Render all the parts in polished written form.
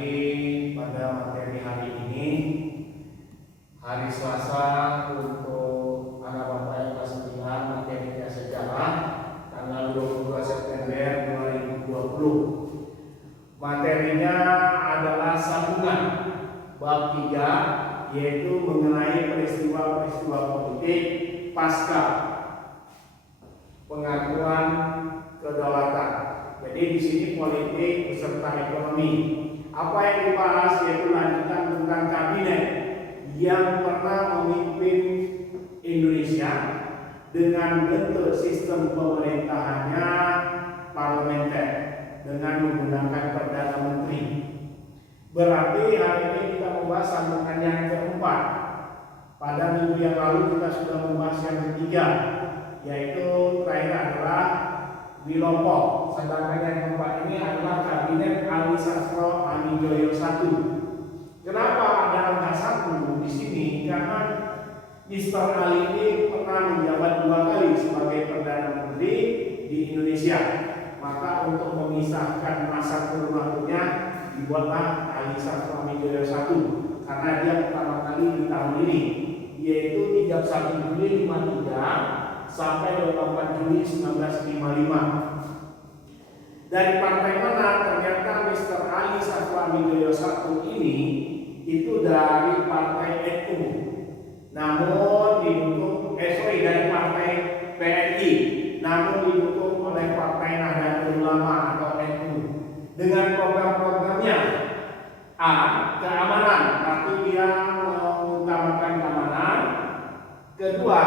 lagi pada materi hari ini, hari Selasa untuk anak bapak yang kelas 9 materinya sejarah tanggal 22 September 2020. Materinya adalah sambungan bab 3, yaitu mengenai peristiwa-peristiwa politik pasca pengakuan kedaulatan. Jadi di sini politik beserta ekonomi. Apa yang dibahas yaitu lanjutan tentang kabinet yang pernah memimpin Indonesia dengan bentuk sistem pemerintahannya parlementer dengan menggunakan perdana menteri. Berarti hari ini kita membahas sambungan yang keempat. Pada minggu yang lalu kita sudah membahas yang ketiga, yaitu terakhir adalah Wilopo. Sedangkan yang keempat ini adalah kabinet Ali Sastro Amijoyo I. Kenapa ada angka 1 di sini? Karena Mr. Ali ini pernah menjabat 2 kali sebagai perdana menteri di Indonesia. Maka untuk memisahkan masa kurun waktunya dibuatlah Ali Sastro Amijoyo I, karena dia pertama kali di tahun ini, yaitu 31 Juli 53 sampai 24 Juli 1955. Dari partai mana? Ternyata Mr. Ali Sastro Amijoyo I ini itu dari partai NU, namun didukung dari partai PNI, namun didukung oleh Partai Nahdlatul Ulama atau NU dengan program-programnya. A. Keamanan, tapi dia mengutamakan keamanan. Kedua,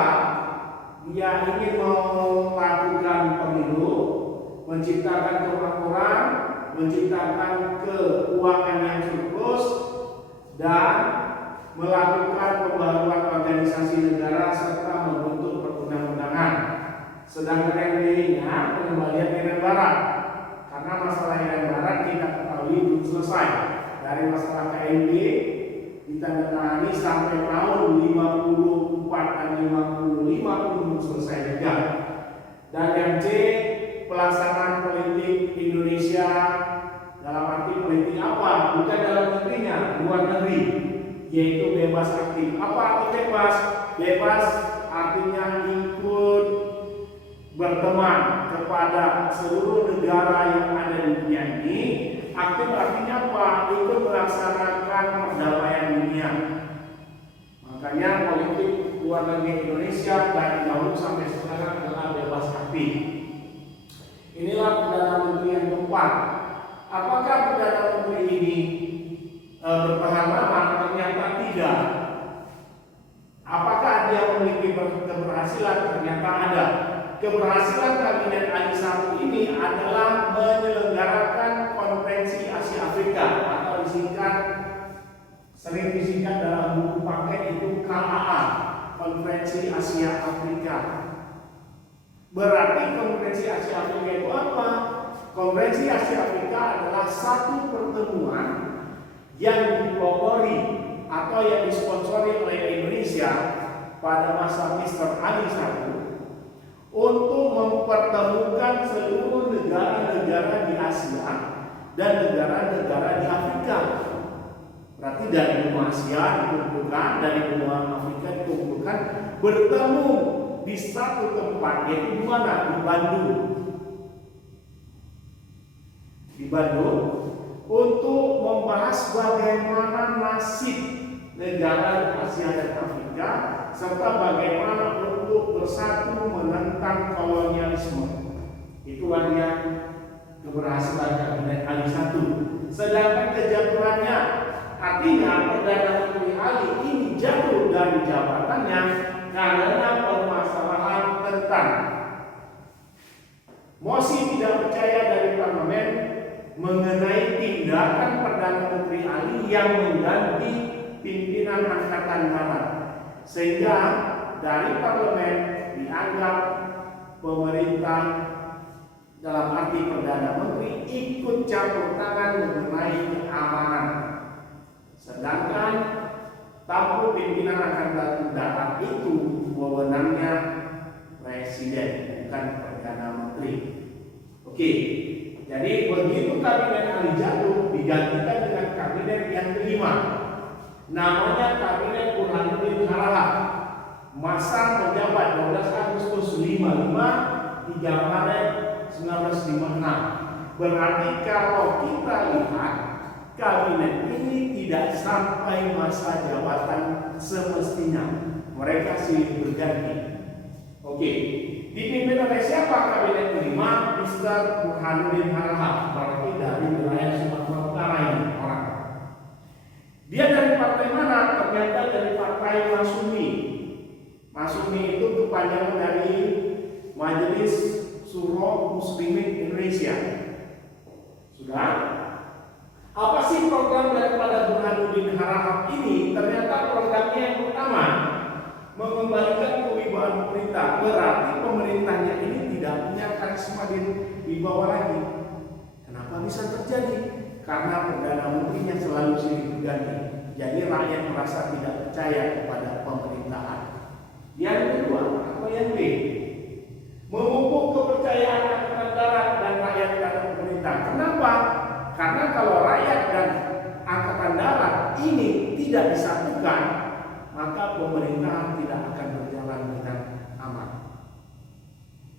dia ingin melakukan pemilu, menciptakan kemakmuran, menciptakan keuangan yang surplus, dan melakukan pembaruan organisasi negara serta membentuk perundang-undangan. Sedangkan yang B-nya pengembalian Irian Barat, karena masalah Irian Barat kita ketahui belum selesai. Dari masalah KMB ditandatangani sampai tahun 54 dan 55 belum selesai juga. Dan yang C, pelaksanaan politik Indonesia dalam arti politik apa? Bukan dalam negerinya, luar negeri, yaitu bebas aktif. Apa arti bebas? Bebas artinya ikut berteman kepada seluruh negara yang ada di dunia ini. Aktif artinya apa? Ikut melaksanakan perdamaian dunia. Makanya politik luar negeri Indonesia dari dahulu sampai sekarang adalah bebas aktif. Inilah Perdana Menteri yang keempat. Apakah Perdana Menteri ini bertahan lama? Ternyata tidak. Apakah dia memiliki keberhasilan? Ternyata ada. Keberhasilan kabinet Ali I ini adalah menyelenggarakan Konferensi Asia Afrika atau sering disingkat dalam buku paket itu KAA, Konferensi Asia Afrika. Berarti Konferensi Asia Afrika itu apa? Konferensi Asia Afrika adalah satu pertemuan yang dipelopori atau yang disponsori oleh Indonesia pada masa Mr. Ali I untuk mempertemukan seluruh negara-negara di Asia dan negara-negara di Afrika. Berarti dari benua Asia dikumpulkan, dari benua Afrika dikumpulkan, bertemu di satu tempat, yaitu di mana? Di Bandung. Di Bandung untuk membahas bagaimana nasib negara Asia dan Afrika serta bagaimana untuk bersatu menentang kolonialisme. Itulah yang keberhasilan kabinet Ali I. Sedangkan kejatuhannya, artinya Perdana Menteri Ali ini jatuh dari jabatannya karena permasalahan tentang mosi tidak percaya dari parlemen mengenai tindakan Perdana Menteri Ali yang mengganti pimpinan Angkatan Darat, sehingga dari parlemen dianggap pemerintah dalam arti Perdana Menteri ikut campur tangan mengenai keamanan. Sedangkan tampuk pimpinan Angkatan Darat itu wewenangnya presiden, bukan Perdana Menteri. Oke, jadi begitu kabinet Ali jatuh digantikan dengan kelima, namanya Kabinet Burhanuddin Harahap. Masa menjabat 12 Agustus 55 3 Maret 1956. Berarti kalau kita lihat kabinet ini tidak sampai masa jabatan semestinya, mereka silih berganti. Oke, dipimpin oleh siapa kabinet kelima? Mr. Burhanuddin Harahap, berarti dari wilayah Sumatera Utara ini orang. Dia dari partai mana? Ternyata dari partai Masyumi. Masyumi itu kepanjangan dari Majelis Syuro Muslimin Indonesia. Sudah? Apa sih program daripada Burhanuddin Harahap ini? Ternyata programnya yang pertama, mengembalikan kewibawaan pemerintah. Berarti pemerintahnya ini tidak punya karisma di bawah lagi. Kenapa bisa terjadi? Karena Perdana Menterinya selalu silih berganti. Jadi rakyat merasa tidak percaya kepada pemerintahan. Yang kedua, atau yang B, memupuk kepercayaan angkatan darat dan rakyat terhadap pemerintah. Kenapa? Karena kalau rakyat dan angkatan darat ini tidak disatukan, maka pemerintahan tidak akan berjalan dengan aman.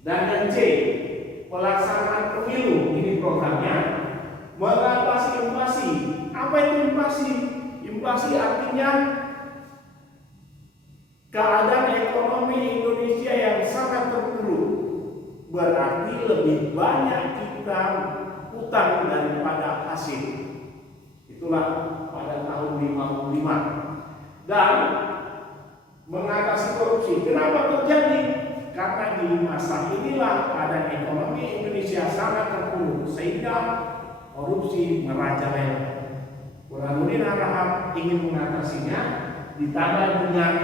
Dan yang C, pelaksanaan pemilu. Ini programnya mengatasi inflasi. Apa itu inflasi? Inflasi artinya keadaan ekonomi Indonesia yang sangat terpuruk. Berarti lebih banyak kita utang daripada hasil. Itulah pada tahun 55. Dan mengatasi korupsi. Kenapa terjadi? Karena di masa inilah keadaan ekonomi Indonesia sangat terpuruk sehingga korupsi merajalela. Burhanuddin Harahap ingin mengatasinya ditambah dengan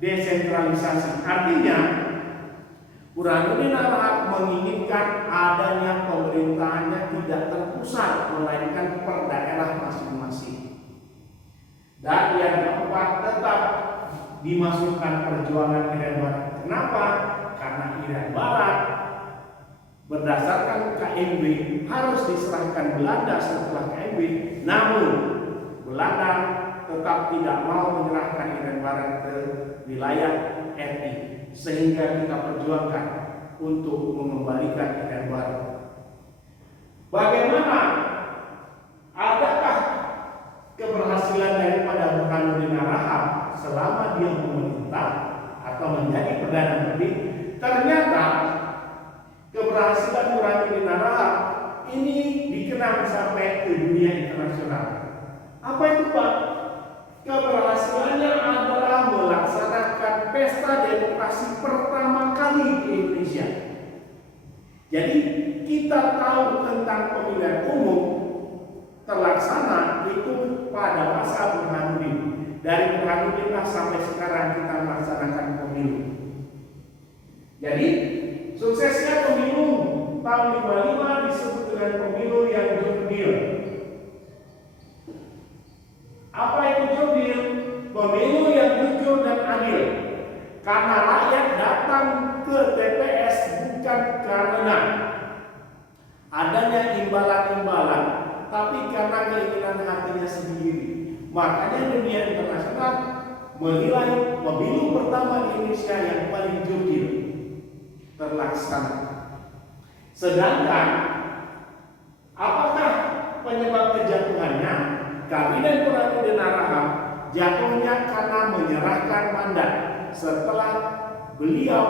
desentralisasi. Artinya Burhanuddin Harahap menginginkan adanya pemerintahannya tidak terpusat melainkan per daerah masing-masing. Dan yang keempat, tetap dimasukkan perjuangan Irian Barat. Kenapa? Karena Irian Barat berdasarkan KMB harus diserahkan Belanda setelah KMB. Namun Belanda tetap tidak mau menyerahkan Irian Barat ke wilayah RI, sehingga kita perjuangkan untuk mengembalikan Irian Barat. Bagaimana? Adakah keberhasilan daripada Burhanuddin Harahap selama dia memerintah atau menjadi Perdana Menteri? Ternyata keberhasilan Burhanuddin Harahap ini dikenal sampai ke dunia internasional. Apa itu, Pak? Keberhasilannya adalah melaksanakan pesta demokrasi pertama kali di Indonesia. Jadi kita tahu tentang pemilihan umum terlaksana itu pada masa Burhanuddin. Dari Burhanuddin sampai sekarang kita melaksanakan pemilu. Jadi suksesnya pemilu tahun 55 disebut dengan pemilu yang jurdil. Apa itu jurdil? Pemilu yang jujur dan adil. Karena rakyat datang ke TPS bukan karena adanya imbalan-imbalan, tapi karena keinginan hatinya sendiri. Makanya dunia internasional menilai pemilu pertama di Indonesia yang paling jurdil terlaksana. Sedangkan apakah penyebab kejatuhannya? Kabinet Burhanuddin Harahap jatuhnya karena menyerahkan mandat. Setelah beliau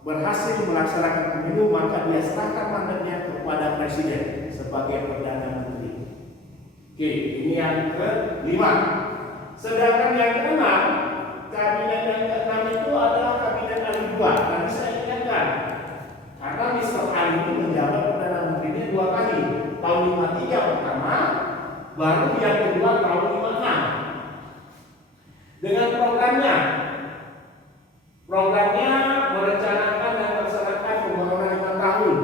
berhasil melaksanakan pemilu, maka dia serahkan mandatnya kepada presiden sebagai Perdana Menteri. Oke, ini yang kelima. Sedangkan yang keenam, kabinet yang keenam itu adalah kabinet Ali II. Tadi saya ingatkan, karena Mr. Ali ini menjabat Perdana Menteri ini 2 kali. Tahun 53 pertama, baru yang kedua tahun 56. Dengan programnya merencanakan dan melaksanakan pembangunan 5 tahun.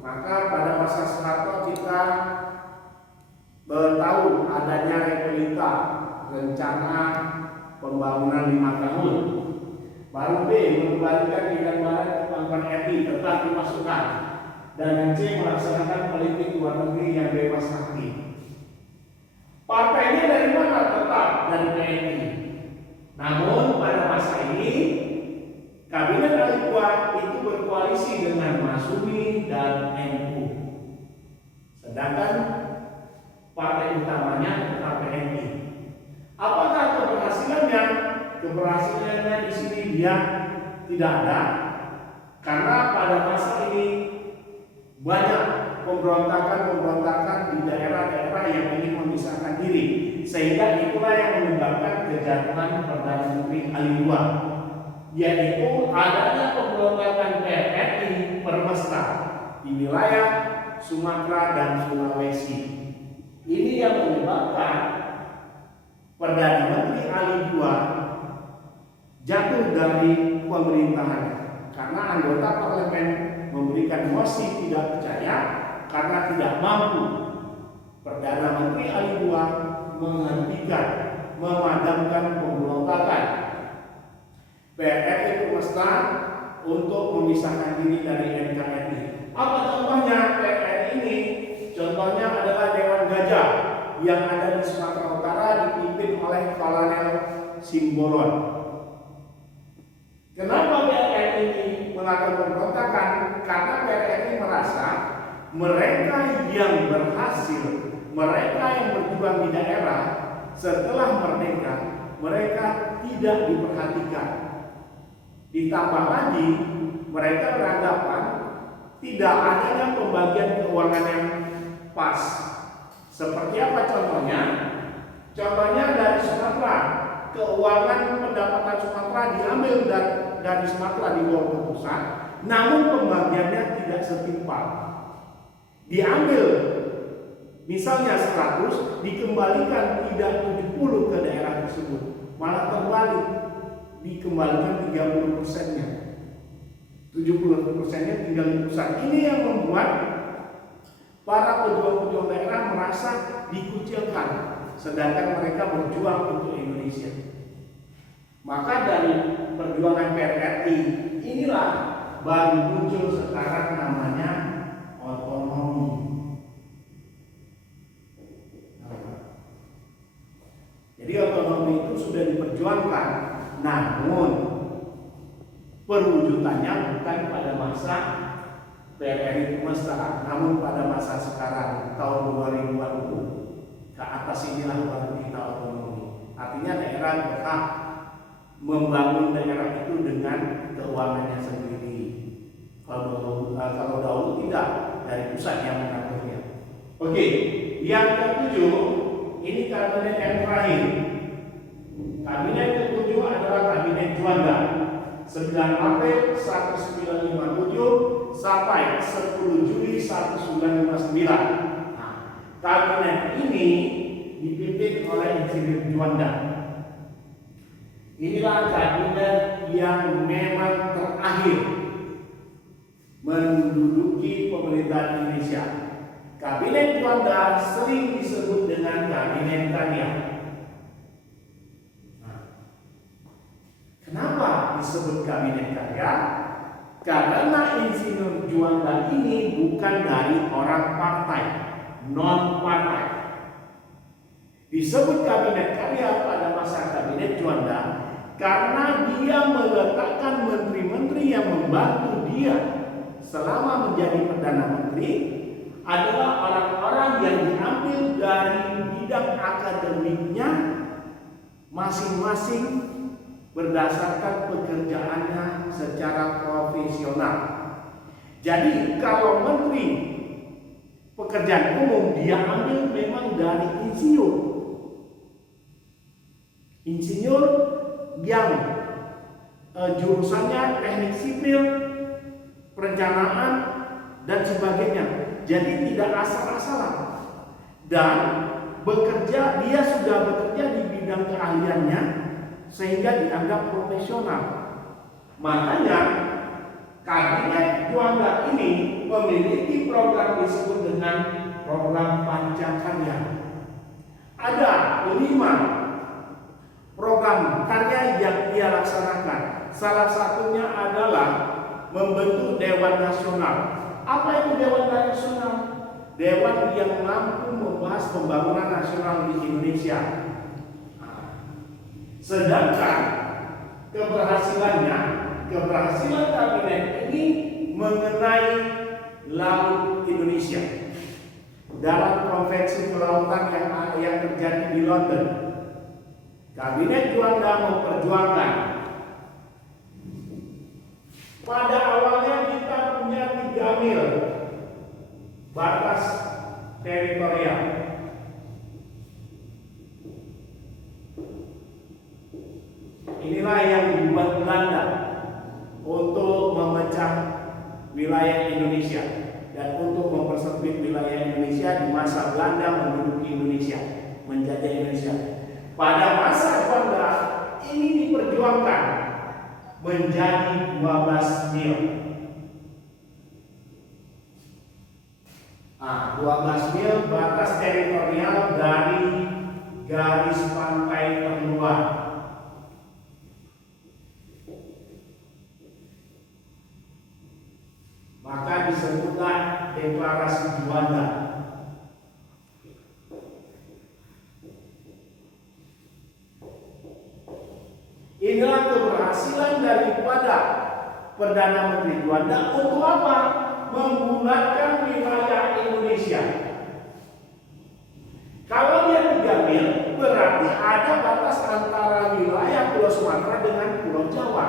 Maka pada masa Soeharto kita tahu adanya Repelita, rencana pembangunan 5 tahun. Baru B, mengembalikan Irian Barat ke pangkuan RI, tetap dimasukkan. Dan yang C, melaksanakan politik luar negeri yang bebas hati. Partainya dari PNI. Namun pada masa ini Kabinet Ali Kuat itu berkoalisi dengan Masyumi dan NU. Sedangkan partai utamanya tetap PNI. Apakah keberhasilannya? Keberhasilannya di sini dia tidak ada, karena pada masa ini banyak pemberontakan di daerah-daerah yang ingin memisahkan diri, sehingga itulah yang menyebabkan kejatuhan Perdana Menteri Ali Kuat, yaitu adanya pemberontakan PRRI Permesta di wilayah Sumatera dan Sulawesi. Ini yang menyebabkan Perdana Menteri Ali Kuat jatuh dari pemerintahan karena anggota parlemen memberikan mosi tidak percaya karena tidak mampu Perdana Menteri Ali Kuat menghentikan, memadamkan pemberontakan PRRI Permesta untuk memisahkan diri dari NKRI. Apa contohnya PRRI ini? Contohnya adalah Dewan Gajah yang ada di Sumatera Utara dipimpin oleh Kolonel Simbolon. Kenapa PRRI ini melakukan pemberontakan? Karena PRRI merasa mereka yang berhasil, mereka yang berjuang di daerah setelah merdeka, mereka tidak diperhatikan. Ditambah lagi, mereka beranggapan tidak adanya pembagian keuangan yang pas. Seperti apa contohnya? Contohnya dari Sumatera, keuangan pendapatan Sumatera diambil dari Sumatera dibawa ke pusat, namun pembagiannya tidak setimpal. Diambil misalnya 100, dikembalikan tidak 70 ke daerah tersebut, malah terbalik, dikembalikan 30%-nya. 70%-nya tinggal di pusat. Ini yang membuat para pejuang-pejuang daerah merasa dikucilkan, sedangkan mereka berjuang untuk Indonesia. Maka dari perjuangan PRRI inilah baru muncul sekarang namanya otonomi. Jadi otonomi itu sudah diperjuangkan, namun perwujudannya bukan pada masa PRRI Permesta, namun pada masa sekarang tahun 2020 ke atas inilah baru kita otonomi. Artinya daerah berhak membangun daerah itu dengan keuangannya sendiri. Kalau dahulu tidak, dari pusat yang mengaturnya. Oke, yang ketujuh, ini kabinet yang terakhir. Kabinet ketujuh adalah kabinet Juanda. 9 April 1957 sampai 10 Juli 1959. Nah, kabinet ini dipimpin oleh Insinyur Juanda. Inilah kabinet yang memang terakhir menduduki pemerintahan Indonesia. Kabinet Juanda sering disebut dengan kabinet karya. Kenapa disebut kabinet karya? Karena Insinyur Juanda ini bukan dari orang partai, non partai. Disebut kabinet karya pada masa kabinet Juanda karena dia meletakkan menteri-menteri yang membantu dia selama menjadi Perdana Menteri adalah orang-orang yang diambil dari bidang akademiknya masing-masing berdasarkan pekerjaannya secara profesional. Jadi kalau menteri pekerjaan umum dia ambil memang dari insinyur yang jurusannya teknik sipil, perencanaan dan sebagainya. Jadi tidak asal-asalan dan dia sudah bekerja di bidang keahliannya sehingga dianggap profesional. Makanya kabinet Juanda ini memiliki program disebut dengan program Pancakarya. Ada 5 program karya yang ia laksanakan. Salah satunya adalah membentuk Dewan Nasional. Apa itu Dewan Nasional? Dewan yang mampu membahas pembangunan nasional di Indonesia. Sedangkan keberhasilan kabinet ini mengenai Laut Indonesia dalam konvensi kelautan yang terjadi di London. Kabinet Juanda memperjuangkan, pada awalnya kita punya 3 mil batas teritorial. Inilah yang dibuat Belanda untuk memecah wilayah Indonesia dan untuk mempersempit wilayah Indonesia di masa Belanda menduduki Indonesia, menjajah Indonesia. Pada masa Juanda ini diperjuangkan menjadi 12 mil. 12 mil batas teritorial dari garis pantai terluar. Maka disebutlah Deklarasi Juanda. Inilah keberhasilan daripada Perdana Menteri Juanda untuk apa? Membulatkan wilayah Indonesia. Kalau dia 3 mil, berarti ada batas antara wilayah Pulau Sumatera dengan Pulau Jawa.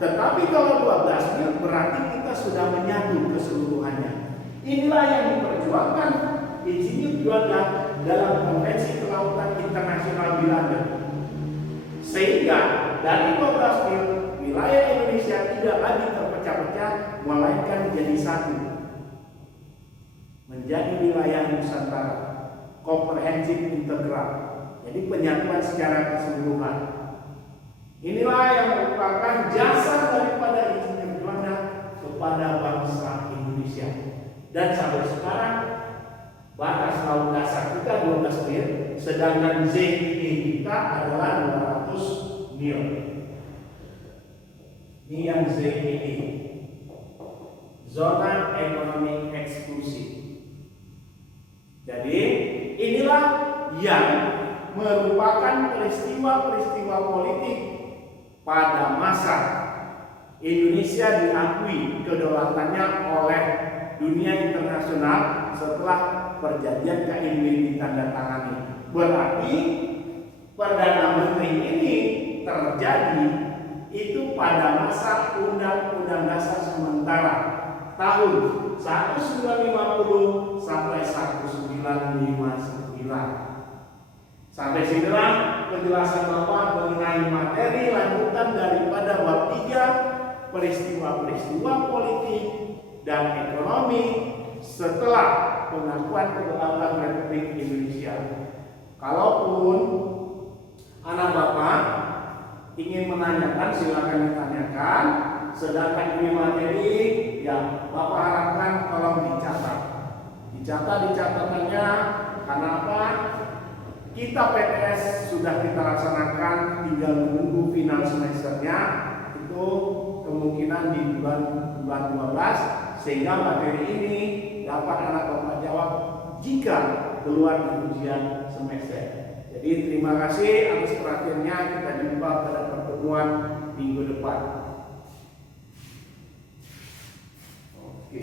Tetapi kalau 12 mil, berarti kita sudah menyatu keseluruhannya. Inilah yang diperjuangkan Insinyur Juanda dalam Konvensi Kelautan Internasional di London. Sehingga dari 12 mil, wilayah Indonesia tidak lagi terpecah-pecah, melainkan menjadi satu, menjadi wilayah Nusantara, komprehensif integral. Jadi penyatuan secara keseluruhan. Inilah yang merupakan jasa daripada Insinyur Juanda kepada bangsa Indonesia. Dan sampai sekarang batas laut dasar kita 12 mil, sedangkan ZEE kita adalah 200 mil. Ini yang ZEE, zona ekonomi eksklusif. Jadi inilah yang merupakan peristiwa-peristiwa politik pada masa Indonesia diakui kedaulatannya oleh dunia internasional setelah perjanjian KIB ditandatangani. Berarti Perdana Menteri ini terjadi itu pada masa Undang-Undang Dasar sementara tahun 1950 sampai 1959. Sampai sinilah penjelasan Bapak mengenai materi lanjutan daripada bab 3, peristiwa-peristiwa politik dan ekonomi setelah pengakuan kedaulatan Republik Indonesia. Kalaupun anak Bapak ingin menanyakan, silakan ditanyakan. Sedangkan ini materi yang Bapak harapkan tolong dicatat. Dicatat di catatannya, karena apa? Kita PTS sudah kita laksanakan, tinggal menunggu final semesternya. Itu kemungkinan di bulan 12, sehingga materi ini dapat anak Bapak jawab jika keluar di ujian semester. Jadi terima kasih atas perhatiannya. Kita jumpa pada pertemuan minggu depan. Oke.